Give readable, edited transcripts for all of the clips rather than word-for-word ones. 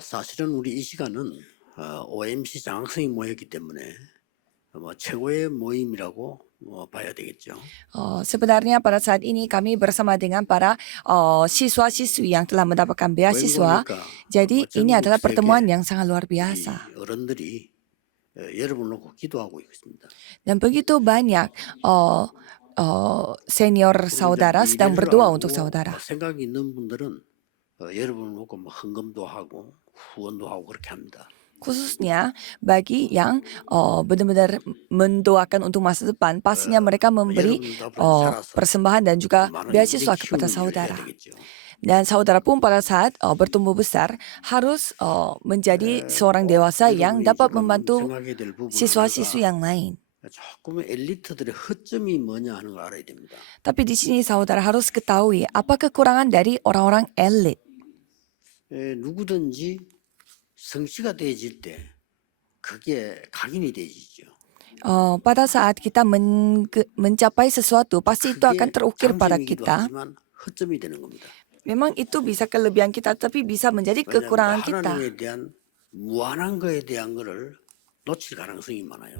사실은 우리 이 시간은 OMC 장학생이 모였기 때문에 최고의 모임이라고 봐야 되겠죠. Sebenarnya pada saat ini kami bersama dengan para siswa-siswi yang telah mendapatkan beasiswa. 외국어니까 Jadi ini adalah 전국세계 pertemuan yang sangat luar 우리 biasa. 어른들이 여러분을 놓고 기도하고 있습니다. Dan begitu banyak senior saudara sedang berdoa untuk saudara. 생각이 있는 분들은 여러분을 놓고 헌금도 하고 후원도 하고 그렇게 합니다. Khususnya bagi yang benar-benar mendoakan untuk masa depan, pastinya mereka memberi persembahan dan juga beasiswa kepada saudara. Dan saudara pun pada saat bertumbuh besar harus menjadi seorang dewasa yang dapat membantu siswa-siswi yang lain. 조금 엘리트들의 허점이 뭐냐 하는 걸 알아야 됩니다. Tapi di sini saudara harus ketahui apa kekurangan dari orang-orang elit. 누구든지 성취가 되어질 때 그게 각인이 되어지죠. Pada saat kita mencapai sesuatu, pasti itu akan terukir pada kita. 허점이 되는 겁니다. Memang itu bisa kelebihan kita, tapi bisa menjadi kekurangan kita. 하나님에 대한 무한한 거에 대한 거를 놓칠 가능성이 많아요.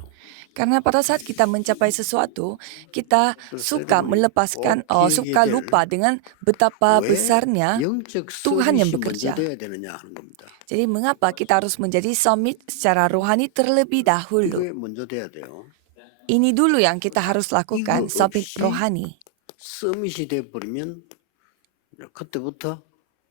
Karena pada saat kita mencapai sesuatu, kita suka melepaskan, suka lupa dengan betapa besarnya Tuhan yang bekerja. Jadi mengapa kita harus menjadi summit secara rohani terlebih dahulu? Ini dulu yang kita harus lakukan, summit rohani. 서밋이 돼버리면 그때부터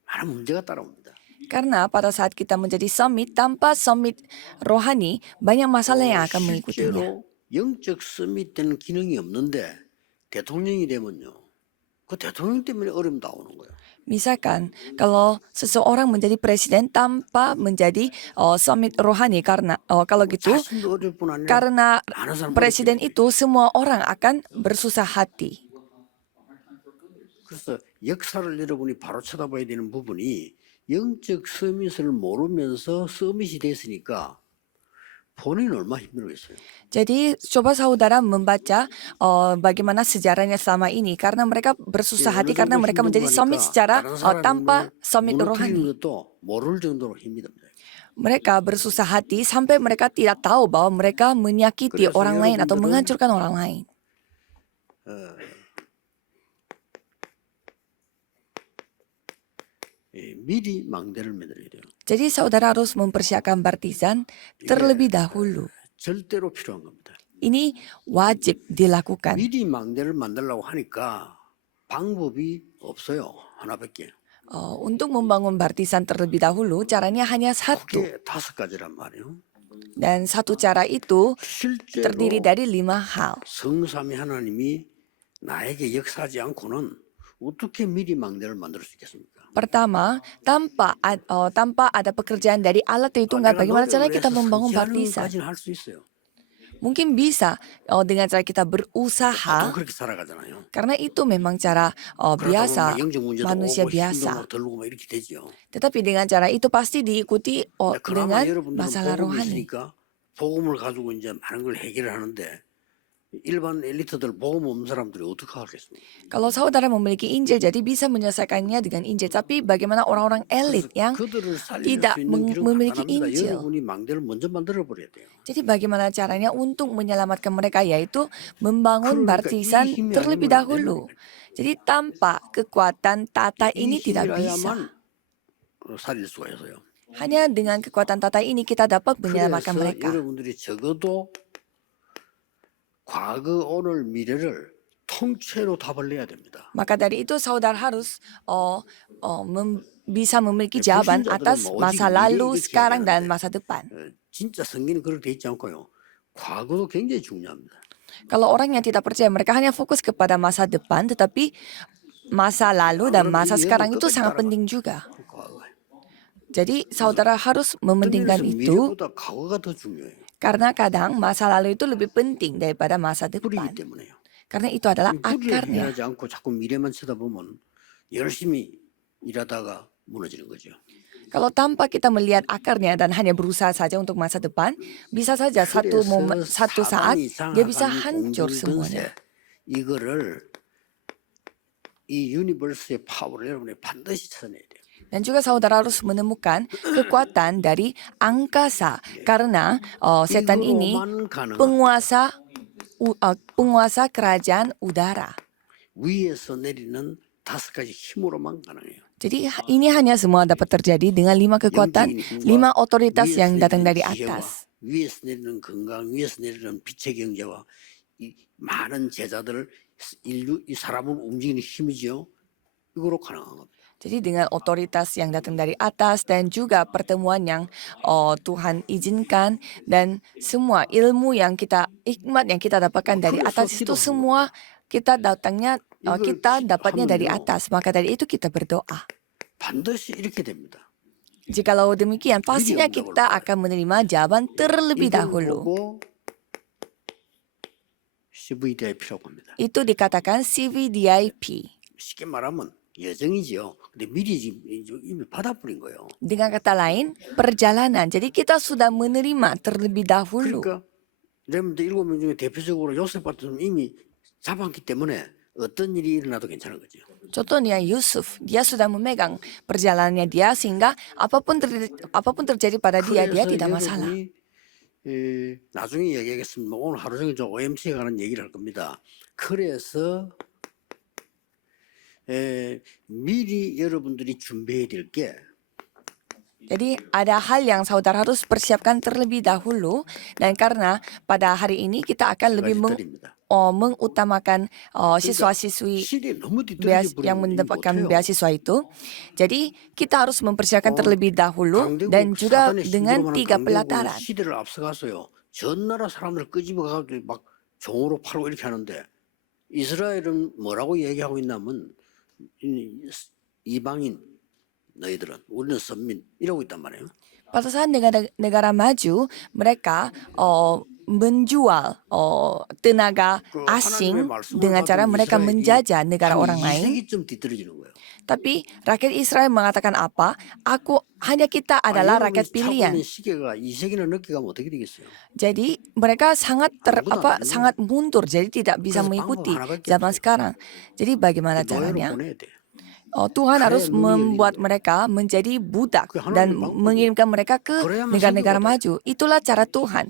많은 문제가 따라옵니다. Karena pada saat kita menjadi summit, tanpa summit rohani, banyak masalah yang akan mengikutinya. 실제로 영적 서밋 되는 기능이 없는데 대통령이 되면요. 그 대통령 때문에 어려움 나오는 거예요. Misalkan kalau seseorang menjadi presiden tanpa menjadi summit rohani, karena kalau gitu karena presiden itu semua orang akan bersusah hati. 그래서 역사를 여러분이 바로 쳐다봐야 되는 부분이 영적 서밋을 모르면서 서밋이 됐으니까 본인은 얼마나 힘들겠어요. Jadi coba saudara membaca bagaimana sejarahnya selama ini, karena mereka bersusah hati karena mereka menjadi summit secara tanpa summit rohani. 모를 정도로 힘이 듭니다. Mereka bersusah hati sampai mereka tidak tahu bahwa mereka menyakiti orang lain atau menghancurkan orang lain. 미리 망대를 만들어야 돼요. Jadi saudara harus mempersiapkan baptisan terlebih dahulu. 절대로 필요한 겁니다. Ini wajib dilakukan. 미리 망대를 만들려고 하니까 방법이 없어요. 하나밖에. Untuk membangun baptisan terlebih dahulu, caranya hanya satu. 그게 5가지란 말이에요. Dan satu cara itu terdiri dari 5 hal. 성삼위 하나님이 나에게 역사하지 않고는 어떻게 미리 망대를 만들 수 있겠습니까? Pertama, tanpa ada pekerjaan dari Allah Tritunggal, bagaimana cara kita membangun baptisan? Mungkin bisa dengan cara kita berusaha, karena itu memang cara biasa, manusia biasa. Tetapi dengan cara itu pasti diikuti dengan masalah rohani. 복음을 가지고 이제 많은 걸 해결을 하는데 일반 엘리트들 복음 없는 사람들이 어떻게 하겠습니까? Kalau saudara memiliki Injil, jadi bisa menyelesaikannya dengan Injil. Tapi bagaimana orang-orang elit yang tidak memiliki Injil? Jadi bagaimana caranya untuk menyelamatkan mereka, yaitu membangun baptisan terlebih dahulu. Jadi tanpa kekuatan tata ini tidak bisa. Hanya dengan kekuatan tata ini kita dapat menyelamatkan mereka. 과거, 오늘, 미래를 통째로 답을 내야 됩니다. Maka dari itu saudara harus bisa memiliki jawaban atas masa lalu, sekarang, dan masa depan. 진짜 성경은 그렇게 돼 있지 않고요. 과거도 굉장히 중요합니다. Kalau orang yang tidak percaya, mereka hanya fokus kepada masa depan, tetapi masa lalu dan masa sekarang itu sangat penting juga. Jadi saudara harus mementingkan itu. 과거가 더 중요해요. Karena kadang masa lalu itu lebih penting daripada masa depan. Karena itu adalah akarnya. 자꾸 미래만 쳐다보면 열심히 일하다가 무너지는 거죠. Kalau tanpa kita melihat akarnya dan hanya berusaha saja untuk masa depan, bisa saja satu saat dia bisa hancur semuanya. 이거를 이 유니버스의 파워를 여러분이 반드시 찾아내야 돼요. Dan juga saudara harus menemukan kekuatan dari angkasa karena setan ini 이거로만 가능한 penguasa kerajaan udara. 위에서 내리는 5가지 힘으로만 가능해요. Jadi ini hanya semua dapat terjadi dengan 5 kekuatan, 5 otoritas yang datang dari atas. 위에서 내리는 건강, 위에서 내리는 빛의 경제와 이 많은 제자들 인류 이 사람을 움직이는 힘이죠. 이거로 가능한 겁니다. Jadi dengan otoritas yang datang dari atas dan juga pertemuan yang Tuhan izinkan dan semua ilmu yang hikmat yang kita dapatkan dari atas itu semua kita dapatnya dari atas. Maka dari itu kita berdoa. 반드시 이렇게 됩니다. Jikalau demikian, pastinya kita akan menerima jawaban terlebih dahulu. CVDIP라고 합니다. Itu dikatakan CVDIP. 쉽게 말하면 여정이지요. 근데 미리 지금 이미 받아버린 거예요. Dengan kata lain, perjalanan. Jadi kita sudah menerima terlebih dahulu. 그러니까 레몬드 7명 중에 대표적으로 요셉 같은 이미 잡았기 때문에 어떤 일이 일어나도 괜찮은 거죠. Contohnya Yusuf, dia sudah memegang perjalanannya dia sehingga apapun terjadi pada dia tidak masalah. 나중에 얘기하겠습니다. 오늘 하루 종일 저 OMC에 관한 얘기를 할 겁니다. 그래서 미리 여러분들이 준비해야 될 게 Jadi ada hal yang saudara harus persiapkan terlebih dahulu dan karena pada hari ini kita akan lebih mengutamakan siswa-siswi yang mendapatkan beasiswa itu. Jadi kita harus mempersiapkan terlebih dahulu dan juga dengan 3 pelataran. 시대를 앞서가서요. 전 나라 사람들 끄집어가지고 막 종으로 팔고 이렇게 하는데 이스라엘은 뭐라고 얘기하고 있냐면 이방인 너희들은 우리는 선민 이러고 있단 말이에요. Pada saat negara maju, mereka menjual tenaga asing dengan cara mereka menjajah negara orang lain. Tapi rakyat Israel mengatakan apa? Kita adalah rakyat pilihan. Jadi mereka sangat mundur, jadi tidak bisa mengikuti zaman sekarang. Jadi bagaimana caranya? Tuhan harus membuat mereka menjadi budak dan mengirimkan mereka ke negara-negara maju. Itulah cara Tuhan.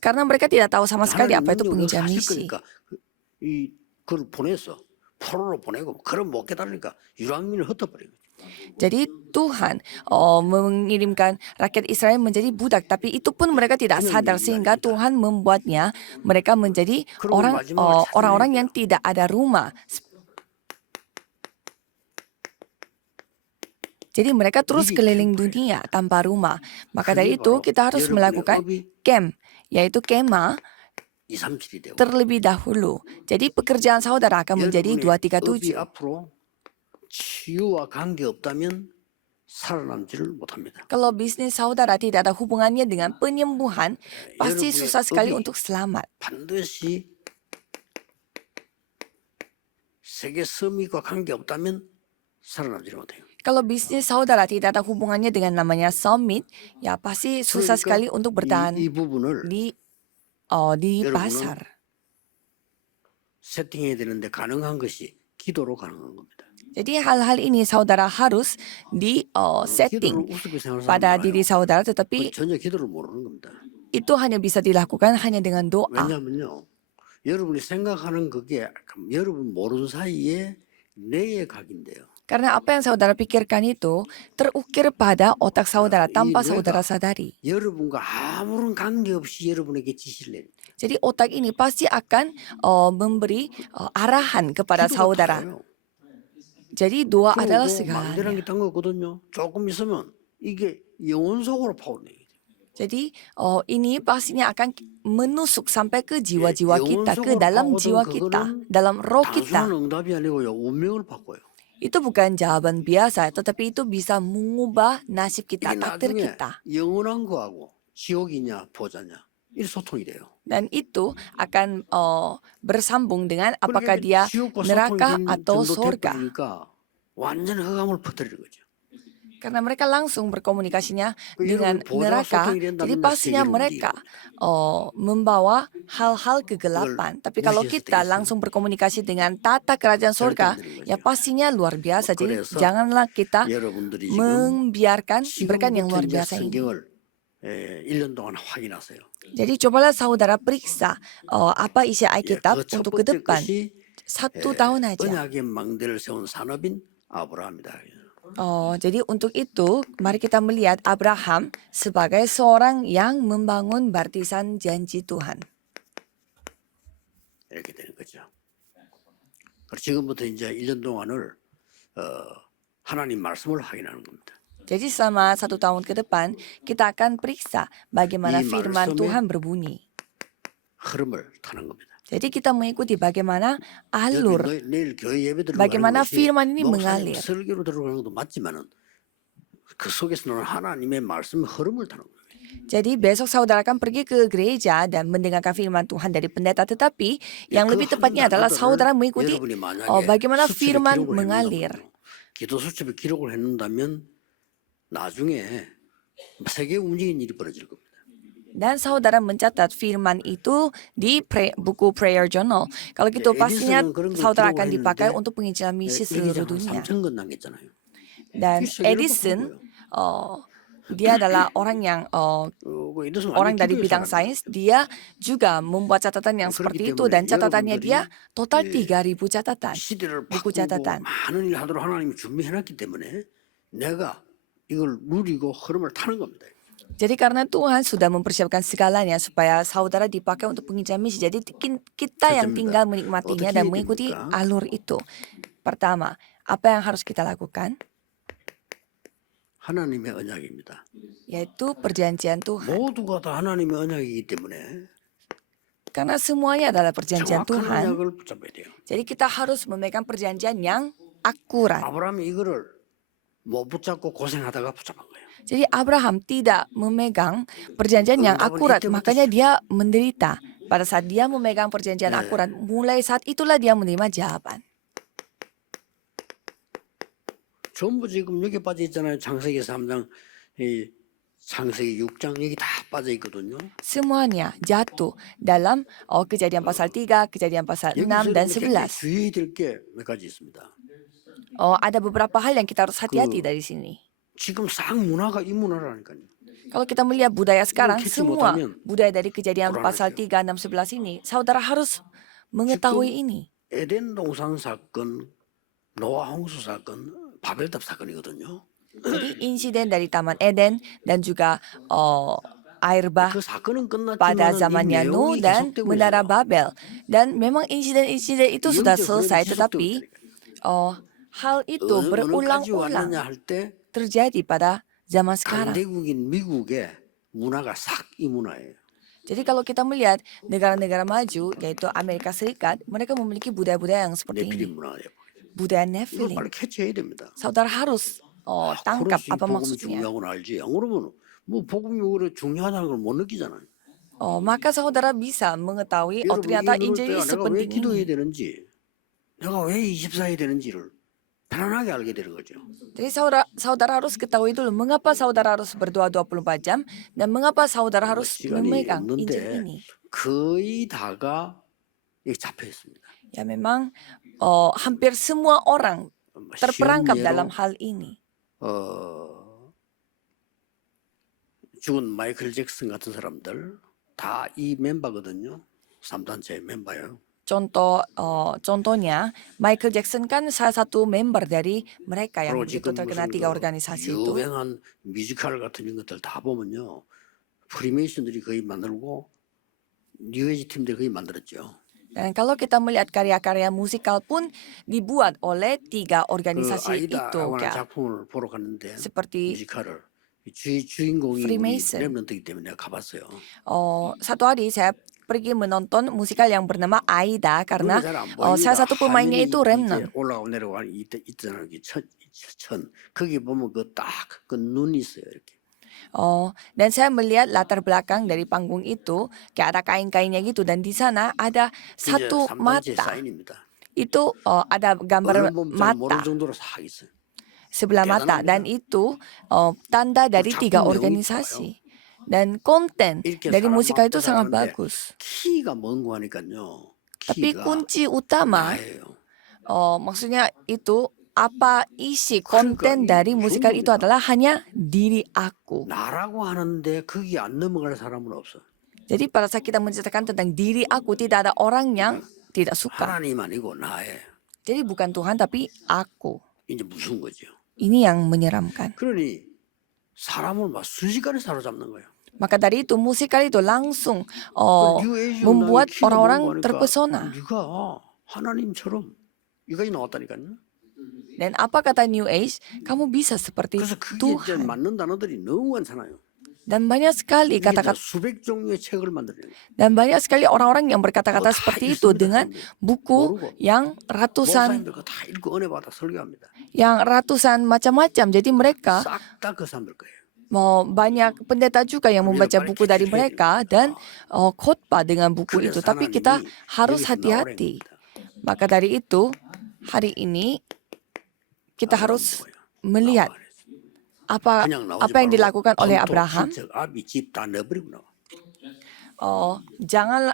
Karena mereka tidak tahu sama sekali apa itu penginjil misi. Jadi Tuhan mengirimkan rakyat Israel menjadi budak, tapi itu pun mereka tidak sadar sehingga Tuhan membuatnya mereka menjadi orang-orang yang tidak ada rumah. Jadi mereka terus keliling dunia tanpa rumah. Maka dari itu kita harus melakukan camp, yaitu kemah terlebih dahulu. Jadi pekerjaan saudara akan menjadi 237. Kalau bisnis saudara tidak ada hubungannya dengan penyembuhan, pasti susah sekali untuk selamat. Kalau bisnis saudara tidak ada hubungannya dengan namanya summit, ya pasti susah sekali untuk bertahan di pasar. Jadi hal-hal ini saudara harus setting pada diri saudara, tetapi itu hanya bisa dilakukan hanya dengan doa. 여러분이 생각하는 그게 여러분 모르는 사이에 뇌에 각인데요. Karena apa yang saudara pikirkan itu terukir pada otak saudara tanpa saudara sadari. Jadi otak ini pasti akan memberi arahan kepada saudara. Jadi doa adalah segalanya. Jadi ini pastinya akan menusuk sampai ke jiwa-jiwa kita, ke dalam jiwa kita, dalam roh kita. Itu bukan jawaban biasa, tetapi itu bisa mengubah nasib kita, takdir kita. Dan itu akan bersambung dengan apakah dia neraka atau surga. Karena mereka langsung berkomunikasinya 그 dengan 여러분이 보좌와 neraka, 소통이 jadi 된다면 pastinya 세계를 mereka 움직이는 membawa hal-hal 그걸 kegelapan. Tapi kalau 무시해서 kita 되겠어요? langsung berkomunikasi dengan tata kerajaan 절대 안 surga, 되는 ya 거죠. pastinya luar biasa. Jadi 그래서 janganlah kita 여러분들이 지금 membiarkan berkat yang 지금부터 luar 이제 biasa ini. 성경을 1년 동안 확인하세요. Jadi cobalah saudara periksa apa isi Alkitab 그 첫 untuk ke 번째 depan. 것이 1 tahun aja. 언약의 망대를 세운 산업인 아브라함이다. Jadi untuk itu, mari kita melihat Abraham sebagai seorang yang membangun barisan janji Tuhan. 이렇게 되는 거죠. 그래서 지금부터 이제 1년 동안을 하나님 말씀을 확인하는 겁니다. Jadi selama 1 tahun ke depan, kita akan periksa bagaimana 이 firman 말씀의 Tuhan berbunyi. 흐름을 타는 겁니다. Jadi kita mengikuti bagaimana alur, 내일 교회 예배 들어가는 bagaimana 것이 firman ini 목사님 mengalir. 설교로 들어가는 것도 맞지만은 그 속에서는 하나님의 말씀의 흐름을 타는 거예요. Jadi besok saudara akan pergi ke gereja dan mendengarkan firman Tuhan dari pendeta, tetapi yang lebih tepatnya adalah saudara mengikuti bagaimana firman mengalir. 기도 수첩에 기록을 했는다면 나중에 세계 움직이는 일이 벌어질 겁니다. Dan saudara mencatat firman itu di buku prayer journal. Kalau gitu pastinya saudara akan dipakai untuk penginjilan misi seluruh dunia. 3,000건 남겼잖아요. Dan Edison, dia adalah orang yang orang dari bidang sains. Dia juga membuat catatan yang seperti itu dan catatannya dia total 3.000 catatan, 시대를 buku 바꾸고 catatan. 많은 일을 하도록 하나님이 준비해놨기 때문에 내가 이걸 누리고 흐름을 타는 겁니다. Jadi karena Tuhan sudah mempersiapkan segalanya supaya saudara dipakai untuk penginjilan misi. Jadi kita yang tinggal menikmatinya dan mengikuti alur itu. Pertama, apa yang harus kita lakukan? 하나님의 언약입니다. Yaitu perjanjian Tuhan. 모두가 다 하나님의 언약이기 때문에 Karena semuanya adalah perjanjian 정확한 Tuhan. 언약을 붙잡아야 돼요. Jadi kita harus memegang perjanjian yang akurat. 아브라함이 이거를 못 붙잡고 고생하다가 붙잡은 거예요. Jadi Abraham tidak memegang perjanjian yang akurat, makanya dia menderita. Pada saat dia memegang perjanjian akurat, mulai saat itulah dia menerima jawaban. 전부 지금 여기 빠져 있잖아요. 창세기 3장, 창세기 6장 여기 다 빠져 있거든요. Semuanya jatuh dalam Kejadian pasal 3, Kejadian pasal 6 dan 11. 주의해야 될 게 몇 가지 있습니다. Ada beberapa hal yang kita harus hati-hati dari sini. 지금 싹 문화가 이 문화라니까요. Kalau kita melihat budaya sekarang, 캐치 semua 못하면 budaya dari Kejadian pasal 불안하죠. 3, 6, 11 ini, saudara harus mengetahui ini. 에덴 동산 사건, 노아 홍수 사건, 바벨탑 사건이거든요. Jadi insiden dari Taman Eden dan juga air bah 그 사건은 pada 끝났지만 zamannya 이 Nuh 내용이 dan 계속되고 Menara 있어요. Babel. Dan memang insiden-insiden itu sudah selesai, tetapi hal itu 어느까지 berulang-ulang 왔느냐 할 때 terjadi pada zaman sekarang. 강대국인 미국의 문화가 싹 이 문화예요. Jadi kalau kita melihat negara-negara maju, yaitu Amerika Serikat, mereka memiliki budaya-budaya yang seperti 네피림 ini. 문화예요. Budaya 이걸 Nephilim. 빨리 캐치해야 됩니다. Saudara harus tangkap 그렇지 apa 복음이 maksudnya. 중요한 건 알지. 안 그러면 뭐 복음이 그래 중요하다는 걸 못 느끼잖아요. Maka saudara bisa mengetahui, ternyata 여러분 Injil ini 내가 왜 sepenting 기도해야 ini. 되는지, 내가 왜 24해야 되는지를 편안하게 알게 되는 거죠. Jadi saudara harus ketahui dulu mengapa saudara harus berdoa 24 jam dan mengapa saudara harus 시간이 memegang Injil 없는데 ini. 거의 다가 여기 잡혀 있습니다. Ya memang hampir semua orang terperangkap dalam hal ini. 죽은 마이클 잭슨 같은 사람들 다 이 멤버거든요. 3단체 멤버예요. Contohnya Michael Jackson kan salah satu member dari mereka yang 그리고 begitu 지금 terkenal 무슨 3 organisasi itu. 유명한 뮤지컬 같은 것들 다 보면요. 프리메이슨들이 거의 만들고 뉴에이지 팀들이 거의 만들었죠. Dan kalau kita melihat karya-karya musikal pun dibuat oleh 3 그 organisasi itu, 아이다라는 kayak 작품을 보러 갔는데 seperti 뮤지컬을 주인공이 우리 Freemason. 랩런트이기 때문에 내가 가봤어요. satu hari saya pergi menonton musikal yang bernama Aida karena 눈에 잘안 보입니다. salah satu pemainnya 하늘이 itu remnant. 이제 올라오고 내려가는 있잖아요. 천 거기 보면 그 딱 그 눈이 있어요. 이렇게. Dan saya melihat latar belakang dari panggung itu kayak ada kain-kainnya gitu dan di sana ada 이제 satu 3단체 mata. 사인입니다. Itu ada gambar 얼른 보면 잘 모를 mata. 정도로 싹 있어요. sebelah mata, dan itu tanda dari 3 organisasi. Dan konten 이렇게 dari 사람 musikal itu 앞에서 sangat 하는데 bagus. 키가 뭔고 하니까요. Tapi 키가 kunci utama, 나예요. maksudnya itu apa isi 그러니까 konten 이 dari 좋은 musikal itu 겁니다. adalah hanya diri aku. 나라고 하는데 거기 안 넘어갈 사람은 없어. Jadi pada saat kita menceritakan tentang diri aku, tidak ada orang yang tidak suka. 하나님 아니고 나예요. Jadi bukan Tuhan tapi aku. 이제 무슨 거죠. Ini yang menyeramkan. 그러니 사람을 막 순식간에 사로잡는 거예요. Maka dari itu musikal itu langsung 그 뉴에이지 membuat 음악이 키가 orang-orang 뭔고 하니까 terpesona. 네가 하나님처럼 여기까지 나왔다니까요. Dan apa kata New Age? Kamu bisa seperti 그래서 그게 이제 Tuhan. 맞는 단어들이 너무 많잖아요. Dan banyak sekali 이게 이제 kata-kata, 수백 종류의 책을 만들어요. dan banyak sekali orang-orang yang berkata-kata 다 seperti itu 읽습니다, dengan 사람들이. buku 모르고 yang ratusan 목사님들 그거 다 읽고 은혜 받아 설교합니다. macam-macam. Jadi mereka 싹 다 그 사람들 거예요. banyak pendeta juga yang membaca buku dari mereka dan khotbah dengan buku itu. 그래서 Tapi kita 하나님이 harus 여기서 나오라는 hati-hati. 겁니다. Maka dari itu hari ini kita harus melihat apa 그냥 나오지 apa yang 말고 dilakukan oleh 본토, Abraham. 친척, 아비, 집 다 넣어버리고 나와. Jangan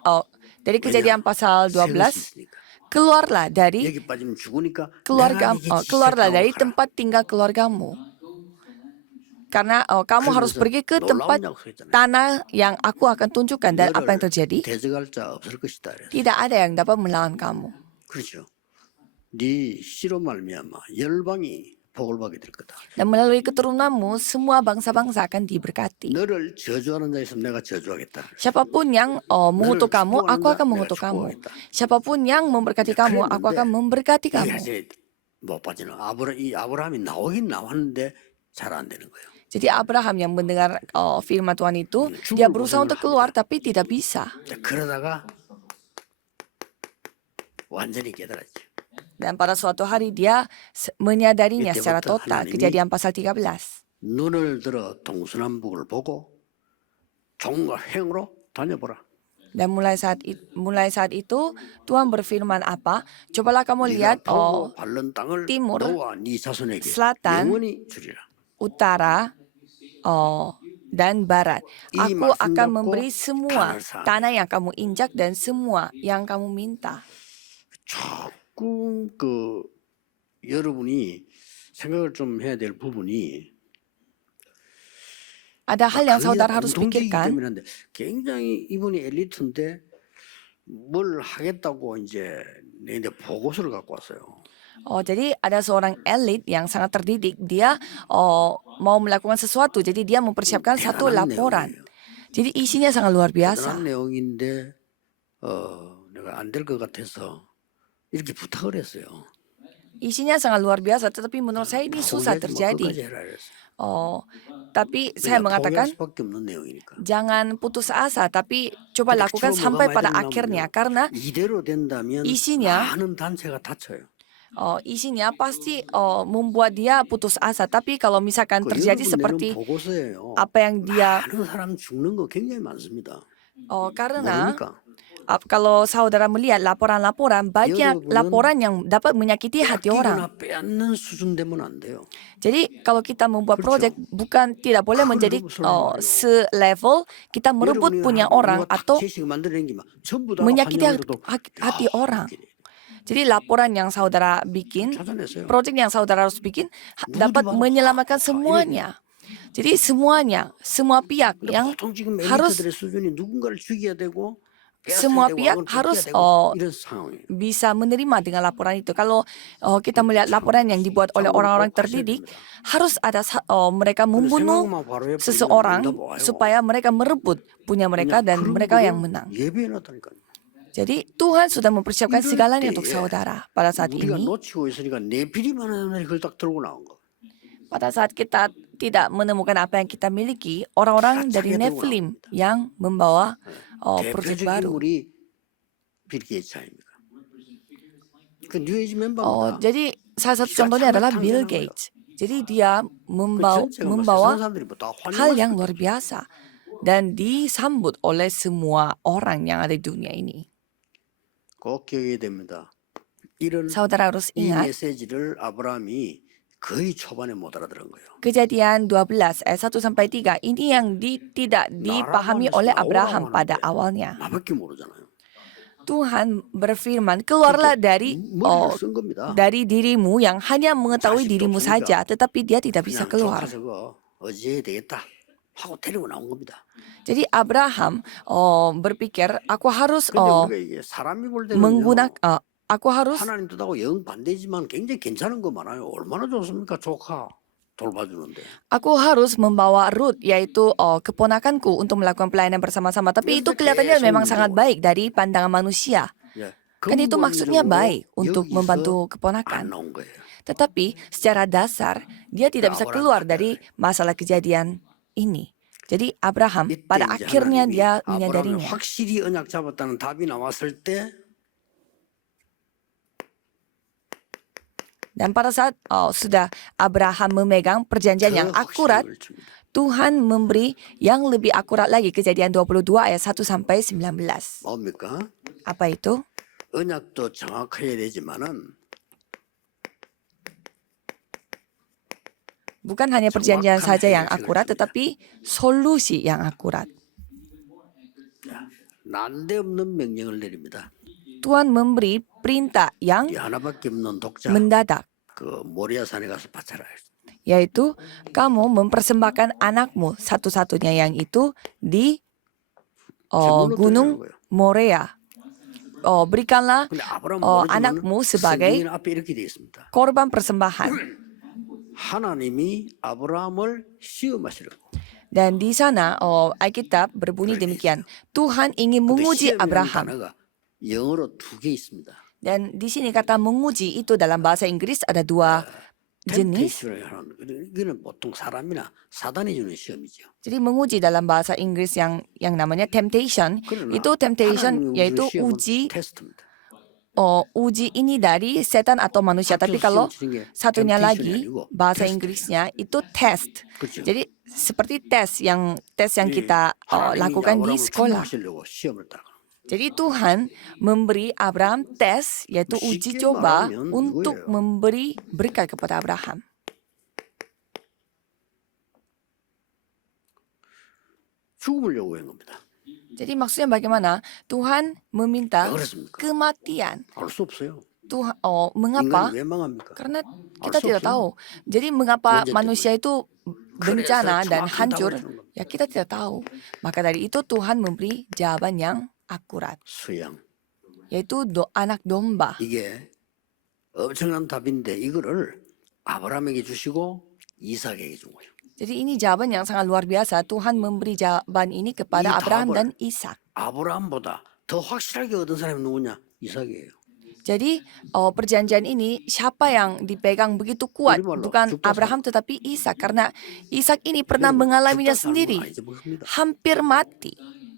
dari Kejadian pasal 세울 12, 수 있으니까. keluarlah dari 여기 빠지면 죽으니까 keluarga, 내가 이게 keluarlah 시작하고 dari 가라. tempat tinggal keluargamu. Karena kamu harus 그러면서 pergi ke tempat 놀라운 약속했잖아요. tanah yang aku akan tunjukkan. Dan apa yang 너를 terjadi? 대적할 자 없을 것이다. 그랬어요. Tidak ada yang dapat melawan kamu. 그렇죠. 네 씨로 말미암아 열방이 복을 받게 될 거다. Dan melalui keturunanmu, semua bangsa-bangsa akan diberkati. 너를 저주하는 자 있으면 내가 저주하겠다. Siapapun yang mengutuk kamu, aku akan mengutuk kamu. Siapapun yang memberkati kamu, aku akan memberkati 이게 kamu. 이제 못 빠지는 이 아브라함이 나오긴 나왔는데 잘 안 되는 거예요. Jadi Abraham yang mendengar firman Tuhan itu, dia berusaha untuk keluar tapi tidak bisa. 그러다가 완전히 깨달았죠. Dan pada suatu hari dia menyadarinya secara total. Kejadian pasal 13. 눈을 들어 동서남북을 보고 종과 행으로 다녀보라. Dan mulai saat itu Tuhan berfirman apa? Cobalah kamu lihat 보고 밟는 땅을 timur, 너와 네 자손에게 selatan, 영원히 주리라. utara, dan barat. 이 Aku 말씀 akan 잡고 memberi semua 단을 쌓아. tanah yang kamu injak dan semua yang kamu minta. 조금 여러분이 생각을 좀 해야 될 부분이 Ada hal yang 거의 saudara harus 공동체이기 pikirkan. 때문에 한데 굉장히 이분이 엘리트인데 뭘 하겠다고 이제 내한테 보고서를 갖고 왔어요. Jadi ada seorang elit yang sangat terdidik. Dia mau melakukan sesuatu. Jadi dia mempersiapkan satu 대단한 laporan. 내용이에요. Jadi isinya sangat luar biasa. 대단한 내용인데 내가 안 될 것 같아서 이렇게 부탁을 했어요. Isinya sangat luar biasa. Tetapi menurut saya ini susah 포기하지 마, terjadi. 끝까지 해라 그랬어요. Tapi saya 왜냐, mengatakan 포기할 수밖에 없는 내용이니까. jangan putus asa. Tapi coba 근데 lakukan 주로 sampai 뭐가 pada 많이 akhirnya. 나오냐면요. Karena 이대로 된다면 isinya 많은 단체가 다쳐요. isinya pasti membuat dia putus asa. Tapi kalau misalkan terjadi 여러분 seperti 내는 보고서예요. apa yang dia 많은 사람 죽는 거 굉장히 많습니다. karena 모르니까. kalau saudara melihat laporan-laporan, banyak 여러분은 laporan yang dapat menyakiti hati orang. 뺏기거나 빼앗는 수준 되면 안 돼요. Jadi kalau kita membuat 그렇죠. proyek bukan tidak boleh 그걸 menjadi 너무 설명해요. selevel kita merebut 여러분이 punya 누가 orang 딱 atau 제식 만들어낸기만 전부 다 menyakiti 환영해도 hati orang. Jadi laporan yang saudara bikin, 찾아냈어요. proyek yang saudara harus bikin dapat 봐도 menyelamatkan semuanya. Jadi semuanya, semua pihak 근데 yang 보통 지금 harus 엘리트들의 수준이 누군가를 죽여야 되고 semua 빼앗아야 되고 pihak 그걸 뺏겨야 harus 되고 이런 상황이에요. bisa menerima dengan laporan itu. Kalau kita melihat laporan yang dibuat oleh orang-orang terdidik, harus ada mereka 근데 membunuh 생각만 바로 해버리면 seseorang 응답 와요. supaya mereka merebut punya mereka dan 그런 mereka 거를 yang menang. 예배해놨다니까요. Jadi Tuhan sudah mempersiapkan 이럴 segalanya untuk 때에 saudara pada saat 우리가 ini. 놓치고 있으니까 내피리만 하는 날이 그걸 딱 들고 나온 거. Pada saat kita tidak menemukan apa yang kita miliki, orang-orang dari 차게 들고 Nephilim 나옵니다. yang membawa proyek 대표적인 baru. 인물이 빌 게이츠입니다. 그 뉴에이지 멤버입니다. Jadi salah satu 기가 contohnya 차게 adalah Bill 탄생한 거예요. Gates. Jadi dia 그 전체가 막 membawa 세상 사람들이 뭐다 hal yang 환영할 luar biasa dan disambut oleh semua orang yang ada di dunia ini. 꼭 기억해야 됩니다. 이런 Saudara harus 이 ingat, 메시지를 아브라함이 거의 초반에 못 알아들은 거예요. Kejadian 12 ayat 1 sampai 3 ini yang tidak dipahami oleh Abraham pada awalnya. 나밖에 모르잖아요. Tuhan berfirman, keluarlah 머리를 쓴 겁니다. dari dirimu yang hanya mengetahui 자식도 dirimu 없으니까 saja, tetapi dia tidak bisa 그냥 keluar. 조카 저거 어찌해야 되겠다 하고 데리고 나온 겁니다. Jadi Abraham berpikir, aku harus 근데 우리가 이게 사람이 볼 때는요. menggunakan, aku harus 하나님 뜻하고 영 반대지만 굉장히 괜찮은 거 많아요. 얼마나 좋습니까? 조카 돌봐주는데. Aku harus membawa Ruth, yaitu keponakanku, untuk melakukan pelayanan bersama-sama. Tapi itu kelihatannya memang sangat baik dari pandangan manusia. 예, Kan itu maksudnya 근본적으로 baik untuk 여기서 membantu 안 keponakan. 나온 거예요. Tetapi secara dasar dia tidak bisa keluar dari masalah kejadian ini. Jadi Abraham 이때 pada 이제 akhirnya 하나님이 dia 아브라함이 menyadarinya. 확실히 언약 잡았다는 답이 나왔을 때 Dan pada saat sudah Abraham memegang perjanjian yang 더 akurat, 확신을 줍니다. Tuhan memberi yang lebih akurat lagi. Kejadian 22 ayat 1 sampai 19. 뭡니까? Apa itu? 언약도 정확해야 되지만은 Bukan hanya perjanjian saja yang akurat, tetapi solusi yang akurat. 난데없는 명령을 내립니다. Tuhan memberi perintah yang 이 하나밖에 없는 독자 mendadak, 그 모리아산에 가서 바쳐라. yaitu kamu mempersembahkan anakmu satu-satunya yang itu di 제물로 Gunung 드리는 거예요. Morea. Berikanlah 근데 아브라함 anakmu sebagai 성경에는 앞에 이렇게 되어 있습니다. korban persembahan. 하나님이 아브라함을 시험하시려고. Dan di sana Alkitab berbunyi demikian. Tuhan ingin 근데 menguji 시험이라는 Abraham. 단어가 영어로 2개 있습니다. Dan di sini kata menguji itu dalam bahasa Inggris ada dua jenis. 템페이션을 하는 이거는 보통 사람이나 사단이 주는 시험이죠. Jadi menguji dalam bahasa Inggris yang namanya temptation, 그러나 itu temptation 하나님이 yaitu 주는 시험은 uji 테스트입니다. uji ini dari setan atau manusia. Tapi kalau satunya lagi bahasa 테스트예요. Inggrisnya itu test. 그렇죠. Jadi seperti tes yang 이 kita 하나님이 lakukan di 아브라함을 sekolah. 충분하시려고 시험을 따라. Jadi Tuhan memberi Abraham tes, yaitu uji 쉽게 coba 말하면 untuk 이거예요. memberi berkat kepada Abraham. 죽음을 요구한 겁니다. Jadi maksudnya bagaimana? Tuhan meminta 왜 그렇습니까? kematian. 알 수 없어요. Tuhan, mengapa? 인간이 왜 망합니까? Karena kita 수 tidak 없어요. tahu. Jadi mengapa 문제 manusia itu bencana 그래서 dan 정확한 hancur? 답을 주는 겁니다. Ya kita tidak tahu. Maka dari itu Tuhan memberi jawaban yang akurat, 수양. yaitu anak domba. 이게 엄청난 답인데 이거를 아브라함에게 주시고 이삭에게 준 거예요. Jadi ini jawaban yang sangat luar biasa. Tuhan memberi jawaban ini kepada 이 Abraham 답을 dan Ishak. 아브라함보다 더 확실하게 얻은 사람이 누구냐? 이삭이에요. Jadi perjanjian ini siapa yang dipegang begitu kuat? 우리말로 Bukan 죽다 Abraham tetapi Ishak. Karena Ishak ini pernah mengalaminya 죽다 사는 건 sendiri. 아니지 뭡니다. Hampir mati.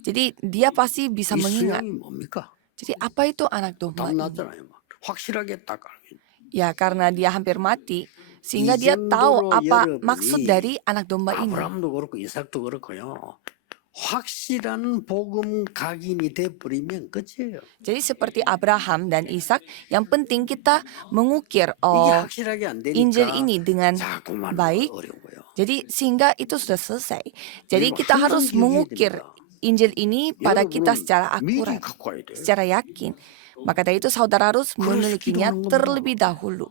Jadi dia pasti bisa 이 mengingat. 수양이 뭡니까? Jadi apa itu anak domba 답 ini? 났잖아요. 막. 확실하게 딱 알면. Ya karena dia hampir mati. Sehingga 이 dia tahu 정도로 apa 여러분이 maksud dari anak domba ini. 아브라함도 그렇고 이삭도 그렇고요. 확실한 복음 각인이 돼 버리면 끝이에요. Jadi seperti Abraham dan Ishak, yang penting kita mengukir 이게 확실하게 안 Injil 되니까 ini dengan 자꾸만 baik. 어려운 거예요. Jadi sehingga itu sudah selesai. Jadi 그리고 kita 항상 harus 기억해야 mengukir 됩니다. Injil ini pada kita 여러분은 secara 미리 akurat, 갖고 와야 돼요. secara yakin. Maka dari itu saudara harus memilikinya 기도하는 겁니다. terlebih dahulu.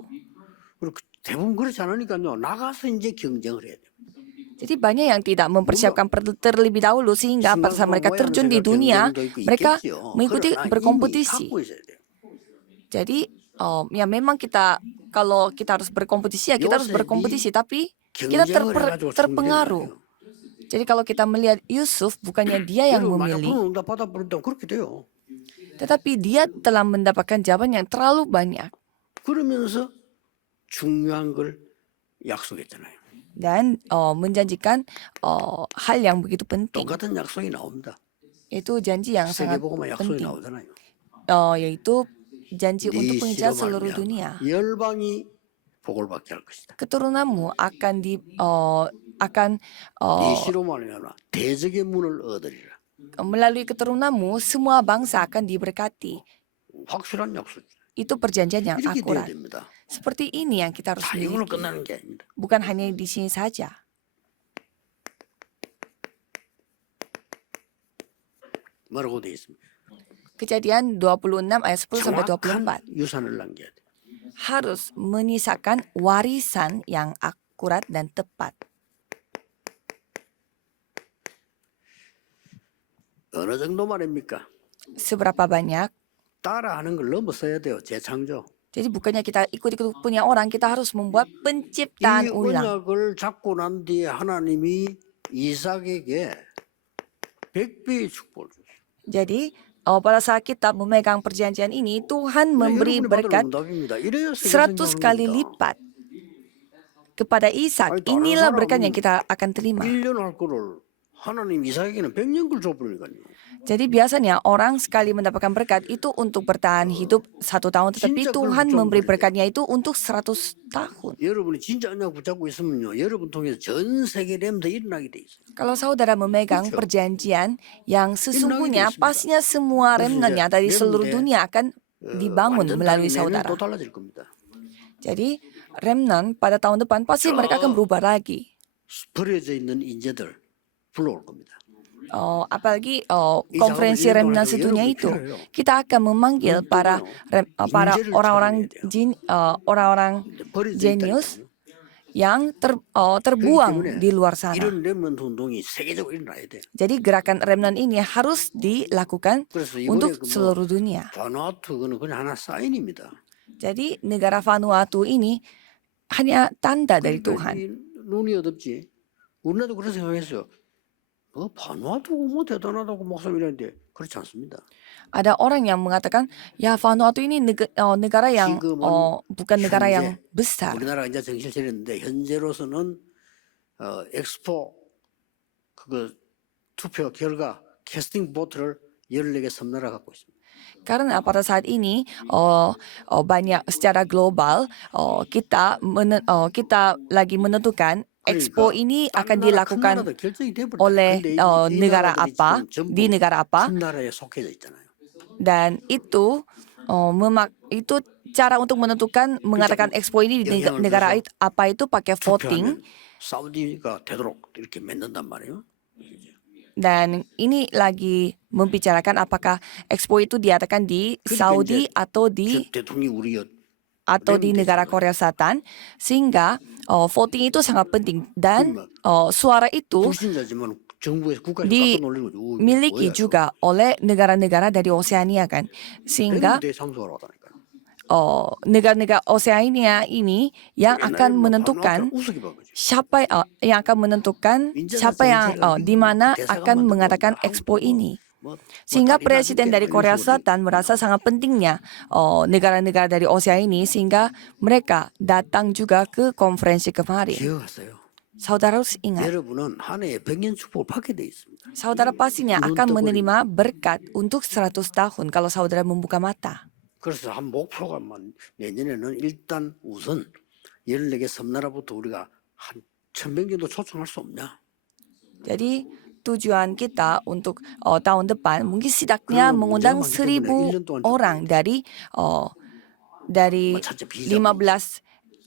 그리고 대부분 그렇지 않으니까요. 나가서 이제 경쟁을 해야 돼요. Jadi banyak yang tidak mempersiapkan terlebih dahulu sehingga pada saat mereka terjun di dunia, mereka mengikuti berkompetisi. Jadi ya memang kalau kita harus berkompetisi ya kita harus berkompetisi, tapi kita terpengaruh. Jadi kalau kita melihat Yusuf, bukannya dia yang memilih, tetapi dia telah mendapatkan jawaban yang terlalu banyak. 그러면서 중요한 걸 약속했잖아요. Dan menjanjikan hal yang begitu penting. 똑같은 약속이 나옵니다. Itu janji yang sangat 세계복음화 약속이 penting. 나오잖아요. Yaitu janji untuk 네 pengejar 씨로 seluruh 말미암아 dunia. 열방이 복을 받게 할 것이다. Keturunanmu akan 네 씨로 말미암아 대적의 문을 얻으리라. melalui keturunanmu semua bangsa akan diberkati. 확실한 약속. itu perjanjian yang 이렇게 돼야 akurat. 됩니다. Seperti ini yang kita harus 자, 이걸로 miliki. 끝나는 게 아닙니다. Bukan hanya di sini saja. 뭐라고 되어 있습니다. Kejadian 26 ayat 10 sampai 정확한 24. 유산을 남겨야 돼. Harus menyisakan warisan yang akurat dan tepat. 어느 정도 말입니까? Seberapa banyak? 따라하는 걸 넘어서야 돼요. 재창조. Jadi bukannya kita ikut-ikut punya orang, kita harus membuat 이 penciptaan ulang. 언약을 잡고 난 뒤에 하나님이 이삭에게 100배의 축복을 줬어요. Jadi pada saat kita memegang perjanjian ini, Tuhan memberi 여러분이 받을 berkat 응답입니다. 이래야 100 세계성장하는 kali 겁니다. lipat kepada Ishak. 아니, 다른 Inilah berkat 사람은 yang kita akan terima. 1년 할 거를 하나님 이삭에게는 100년 걸 줘버리니까요. Jadi biasanya orang sekali mendapatkan berkat itu untuk bertahan hidup 1 tahun, tetapi 진짜 Tuhan 그걸 memberi 붙잡고 berkatnya itu untuk 100 tahun. 여러분이 진짜 언약 붙잡고 있으면요, 여러분 통해서 전 세계 렘더 일어나게 돼 있어요. Kalau saudara memegang 그렇죠. perjanjian yang sesungguhnya, 있습니다. pastinya semua 그래서 remnannya 이제 dari seluruh 렘넌트의, dunia akan dibangun 완전 melalui 내년 saudara. 또 달라질 겁니다. Jadi remnant pada tahun depan pasti mereka akan berubah lagi. 버려져 있는 인재들 불러올 겁니다. Apalagi konferensi remnant sedunia itu, kita akan memanggil para orang-orang orang-orang 버려져 jenius 있다니까요. yang terbuang di luar sana. 이런 렘넌트 운동이 세계적으로 일어나야 돼. Jadi gerakan remnant ini harus dilakukan 그래서 이번에 untuk seluruh dunia. 바누아투 그는 그냥 하나 사인입니다. Jadi negara Vanuatu ini hanya tanda dari 그러니까 Tuhan. 이 눈이 어둡지. 우리나라도 그런 생각했어요. 바누아투가 뭐 대단하다고 목사님이라는데 그렇지 않습니다. Ada orang yang mengatakan, ya Vanuatu ini negara yang bukan negara yang besar. 우리나라가 이제 정신 차렸는데 현재로서는 엑스포 그거 투표 결과 캐스팅 보트를 14개 섬나라 갖고 있습니다. Karena pada saat ini banyak secara global kita lagi menentukan Expo ini akan dilakukan oleh negara apa, di negara apa, 큰 나라에 속해져 있잖아요. dan itu cara untuk menentukan mengadakan Expo ini di negara apa itu pakai voting. 사우디가 되도록 이렇게 만든단 말이에요. Dan ini lagi membicarakan apakah Expo itu diadakan di Saudi atau di negara Korea Selatan, sehingga voting itu sangat penting dan suara itu dimiliki juga oleh negara-negara dari Oseania kan, sehingga negara-negara Oseania ini yang akan menentukan siapa yang di mana akan mengadakan Expo ini. Sehingga presiden dari Korea Selatan merasa sangat pentingnya negara-negara dari Oseania ini, sehingga mereka datang juga ke konferensi kemarin. Saudara harus ingat, saudara pastinya akan menerima berkat untuk 100 tahun kalau saudara membuka mata. 그래서 한 목표가 내년에는 일단 우선 14개 섬나라부터 우리가 한 1,000명 정도 초청할 수 없냐? Jadi tujuan kita untuk tahun depan mungkin setidaknya mengundang 1.000 orang dari 15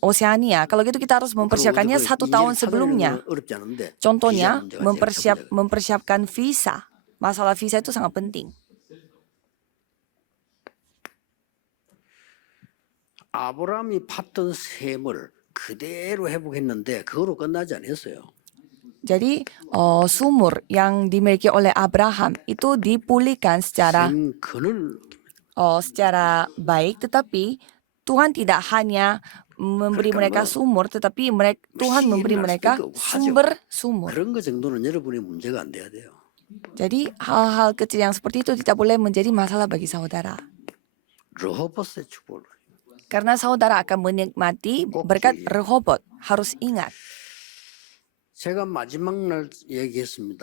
Oseania. Kalau gitu kita harus mempersiapkannya 1 tahun sebelumnya. Contohnya mempersiapkan visa. Masalah visa itu sangat penting. 아브라함이 팠던 셈을 그대로 회복했는데 그거로 끝나지 않았어요. Jadi sumur yang dimiliki oleh Abraham itu dipulihkan secara baik, tetapi Tuhan tidak hanya memberi mereka sumur, tetapi Tuhan memberi mereka sumber. 그런 거 정도는 여러분의 문제가 안 돼야 돼요. Jadi hal-hal kecil yang seperti itu tidak boleh menjadi masalah bagi saudara. 르호보스의 축복을. Karena saudara akan menikmati berkat Rehobot. Harus ingat. 제가 마지막 날 얘기했습니다.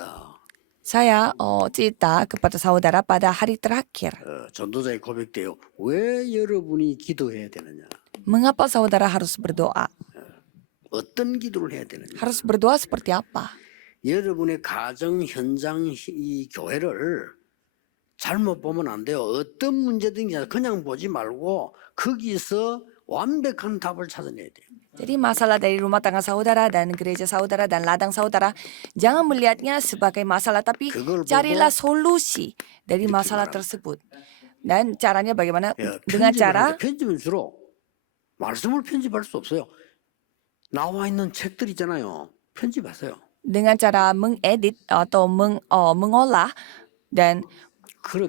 Saya cerita kepada saudara pada hari terakhir. 전도자의 고백대요. 왜 여러분이 기도해야 되느냐? Mengapa saudara harus berdoa? 어떤 기도를 해야 되느냐? Harus berdoa seperti apa? 여러분의 가정 현장 이 교회를 잘못 보면 안 돼요. 어떤 문제든지 그냥 보지 말고 거기서 완벽한 답을 찾아내야 돼요. Jadi masalah dari rumah tangga saudara dan gereja saudara dan ladang saudara, jangan melihatnya sebagai masalah, tapi 그걸 carilah 보고 solusi dari 이렇게 masalah 말합니다. tersebut. Dan caranya bagaimana? 예, Dengan 편집을 cara 하는데 편집은 주로 말씀을 편집할 수 없어요. 나와 있는 책들 있잖아요. 편집하세요. dengan cara mengedit atau mengolah, dan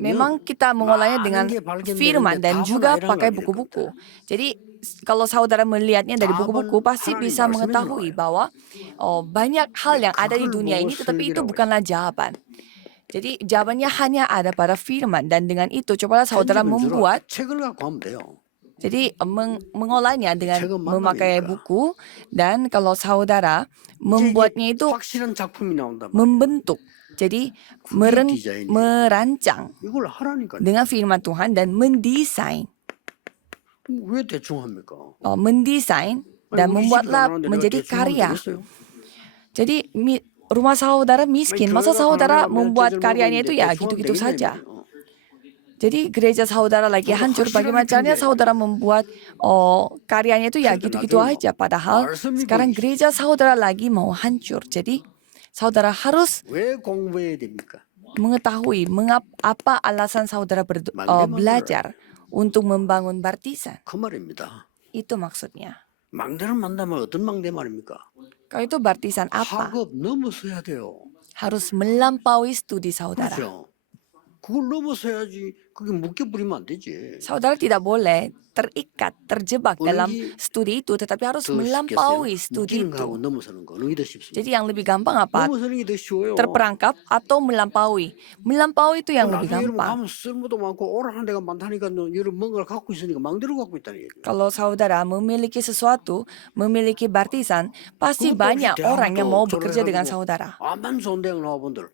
memang 그러면 kita mengolahnya dengan 많은 게 발견되는데 firman dan 답은 juga 아니라는 걸 pakai 알게 될 buku-buku. 겁니다. Jadi kalau saudara melihatnya dari buku-buku, 답은 pasti 하나님 bisa 말씀에서 mengetahui 나와요. bahwa banyak hal yang ada di 그걸 dunia 보고 ini, tetapi itu 설계를 하고 bukanlah jawaban. Jadi jawabannya hanya ada pada firman, dan dengan itu cobalah saudara 편집은 주로 membuat. 책을 갖고 하면 돼요. Jadi mengolahnya dengan 책은 memakai 만남이니까. buku, dan kalau saudara 이제 membuatnya itu 확실한 작품이 나온단 말이에요. membentuk. Jadi 그게 디자인이에요. merancang 이걸 하라니까요. dengan firman Tuhan dan mendesain. 왜 대충 합니까? Mendesain dan 우리 집도 membuatlah 안 하는데 내가 menjadi 대충 하면 karya. 되겠어요? Jadi rumah saudara miskin, masa 교회가 saudara 가난하면 membuat 빚을 karyanya 먹고 itu ya 있는데 대충 하면 gitu-gitu 되겠냐, 이 saja. 말이에요. Jadi gereja saudara lagi 그거 hancur, bagaimana 확실하게 caranya 편지해요. saudara membuat karyanya itu ya 그러니까 gitu-gitu 나중에 aja. Padahal 말씀이 sekarang 보이시. gereja saudara lagi mau hancur. Jadi saudara harus 왜 공부해야 됩니까? mengetahui apa alasan saudara belajar untuk membangun baptisan. 그 말입니다. Itu maksudnya. 망대를 만나면 어떤 망대 말입니까? Kalau itu baptisan apa? 학업 넘어서 해야 돼요. Harus melampaui studi saudara. 그렇죠. 그걸 넘어서 해야지. 그게 묶여버리면 안 되지. Saudara tidak boleh terikat, terjebak dalam 어느 게 studi itu, tetapi harus 더 melampaui 쉽겠어요? studi 묶이는 거하고 itu. 넘어서는 거 어느 게 더 쉽습니까? Jadi yang lebih gampang apa? 넘어서는 게 더 쉬워요. Terperangkap atau melampaui? Melampaui itu yang lebih 나중에 여러분 gampang. 가면 쓸모도 많고 오라는 데가 많다니까 여러분 뭔가를 갖고 있으니까 망대로 갖고 있다는 얘기예요. Kalau saudara memiliki sesuatu, memiliki baptisan, pasti 그것도 없이 banyak orang yang mau 대학도 bekerja dengan 졸업해가지고 saudara. 암만 좋은 대학 나와본들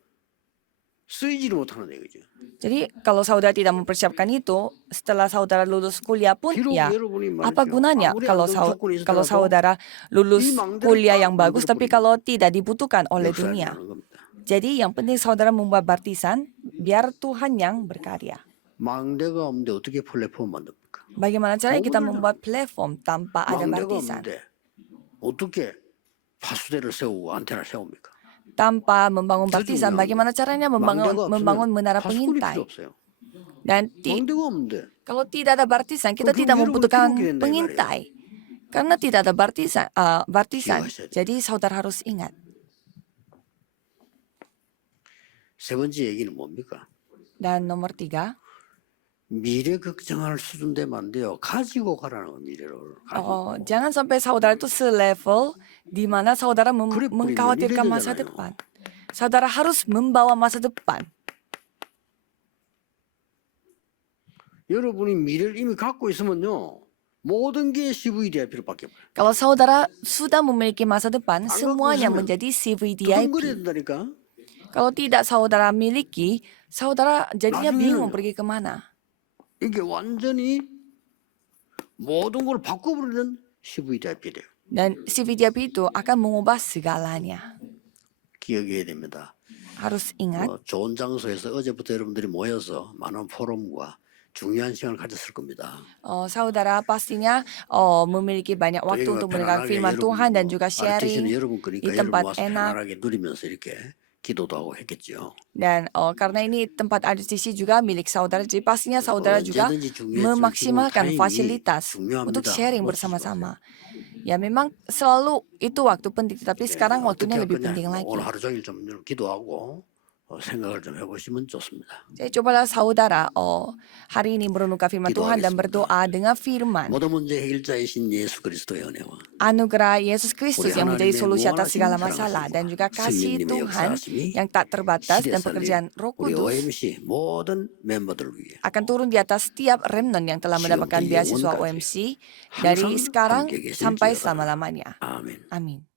쓰이지를 못하는 얘기죠. Jadi kalau saudara tidak mempersiapkan itu, setelah saudara lulus kuliah pun 비록 ya 여러분이 apa 말이죠. gunanya 아무리 kalau 안 좋은 조건이 kalau 있더라도 saudara 이 lulus 망대를 kuliah 딱 yang bagus, tapi 만들어버리면 kalau tidak dibutuhkan oleh 역사를 dunia. 하는 겁니다. Jadi yang penting saudara membuat baptisan, biar Tuhan yang berkarya. 망대가 없는데 어떻게 플랫폼 만듭니까? Bagaimana caranya kita 모르잖아. membuat platform tanpa ada 망대가 baptisan? 없는데 어떻게 파수대를 세우고 안테나를 세웁니까? Tanpa membangun Itu baptisan, juga bagaimana caranya 망대가 membangun 없으면 menara 파수꾼이 pengintai? 필요 없어요. Dan 망대가 없는데 kalau tidak ada baptisan, kita 그럼 tidak 여러분은 membutuhkan 어떻게 된다, 이 pengintai. Karena tidak ada baptisan. 기억하셔야 돼요. Jadi saudara harus ingat. 세 번째 얘기는 뭡니까? Dan nomor 3, 미래 걱정할 수준 되면 안 돼요. 가지고 가라는 거 미래를. 가지고. jangan sampai saudara itu selevel di mana saudara 그래 버리면 mengkhawatirkan masa 미래잖아요. depan. Saudara harus membawa masa depan. 여러분이 미래를 이미 갖고 있으면요. 모든 게 CVDIP로밖에 없어요. Kalau saudara sudah memiliki masa depan, 갖고 semuanya 있으면 menjadi 두둥거려야 CVDIP. 된다니까. Kalau tidak saudara miliki, saudara jadinya 나중에는요. bingung pergi kemana. 이게 완전히 모든 걸 바꿔버리는 CVDIP 돼요. Dan CVDIP itu akan mengubah segalanya. 기억해야 됩니다. Harus ingat, 좋은 장소에서 어제부터 여러분들이 모여서 많은 포럼과 중요한 시간을 가졌을 겁니다. saudara pastinya memiliki banyak waktu 여기가 untuk mendengar 편안하게 firman 여러분 Tuhan dan 뭐 juga sharing RTC는 여러분 거니까 di 여러분 tempat 와서 enak. 편안하게 누리면서 이렇게 기도도 하고 했겠죠. Dan karena ini tempat RCC juga milik saudara, jadi pastinya saudara juga 언제든지 중요했지만 memaksimalkan 지금 fasilitas 타임이 untuk 중요합니다. sharing 놓치지 bersama-sama. Ya memang selalu itu waktu penting, tapi sekarang waktunya 어떻게 할 lebih 거냐? penting lagi. 오늘 하루 종일 좀 기도하고 생각을 좀 해보시면 좋습니다. Jadi cobalah saudara hari ini merenungkan firman Tuhan dan 기도하겠습니다. berdoa dengan firman. 모든 문제 해결자이신 예수 그리스도의 은혜와 Anugerah Yesus Kristus 우리 yang menjadi 하나님의 solusi atas 무한하신 segala masalah, 사랑하심과 dan juga kasih 성령님의 Tuhan 역사하심이 yang tak terbatas dan 시대살림 pekerjaan Roh 우리 Kudus OMC 모든 멤버들을 위해 akan turun di atas setiap remnant yang telah mendapatkan 지금부터 beasiswa 영원까지 OMC dari 항상 sekarang 함께 계시길 sampai 기원합니다. selama-lamanya. 아멘. Amin.